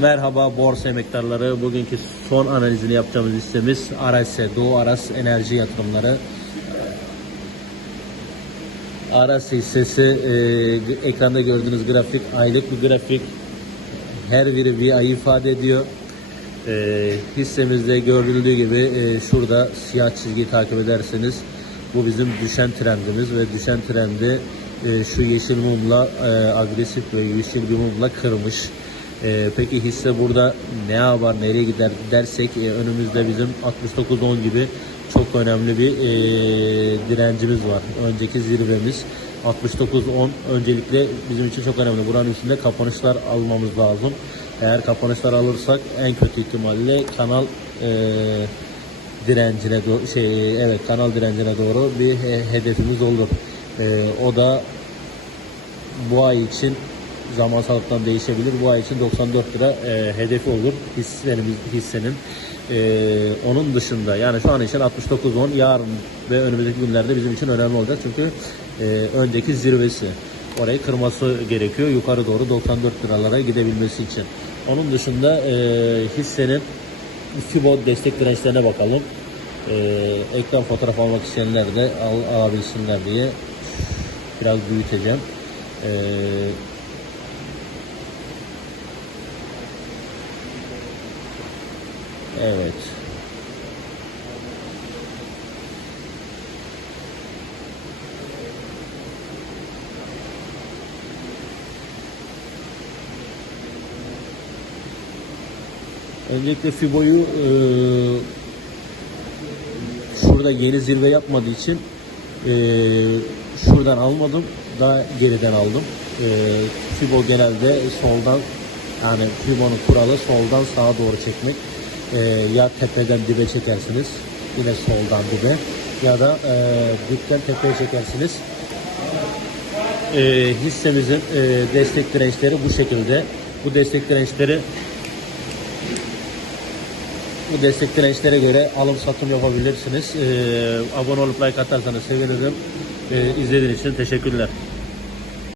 Merhaba borsa emektarları. Bugünkü son analizini yapacağımız listemiz Arase, Doğu Aras Enerji Yatırımları. Aras hissesi e, ekranda gördüğünüz grafik aylık bir grafik. Her biri bir ay ifade ediyor. E, hissemizde görüldüğü gibi e, şurada siyah çizgiyi takip ederseniz bu bizim düşen trendimiz ve düşen trendi e, şu yeşil mumla e, agresif ve yeşil bir mumla kırmış. E, peki hisse burada ne yapar, nereye gider dersek e, önümüzde bizim 69.10 gibi çok önemli bir e, direncimiz var. Önceki zirvemiz 69.10 öncelikle bizim için çok önemli. Buranın üstünde kapanışlar almamız lazım. Eğer kapanışlar alırsak en kötü ihtimalle kanal e, direncine doğru şey evet kanal direncine doğru bir he- hedefimiz olur. E, o da bu ay için zamansallıktan değişebilir. Bu ay için 94 lira e, hedefi olur hissenin, hissenin. E, onun dışında yani şu an için 69.10 yarın ve önümüzdeki günlerde bizim için önemli olacak. Çünkü e, önceki zirvesi. Orayı kırması gerekiyor. Yukarı doğru 94 liralara gidebilmesi için. Onun dışında e, hissenin Fibo destek dirençlerine bakalım. E, ekran fotoğraf almak isteyenler de al, alabilsinler diye biraz büyüteceğim. E, evet. Öncelikle Fibo'yu e, şurada yeni zirve yapmadığı için e, şuradan almadım. Daha geriden aldım. E, Fibo genelde soldan yani Fibo'nun kuralı soldan sağa doğru çekmek. E, ya tepeden dibe çekersiniz. Yine soldan dibe. Ya da e, dipten tepeye çekersiniz. E, hissemizin e, destek dirençleri bu şekilde. Bu destek dirençleri bu destek dirençlere göre alım satım yapabilirsiniz. Ee, abone olup like atarsanız sevinirim. Ee, izlediğiniz için teşekkürler.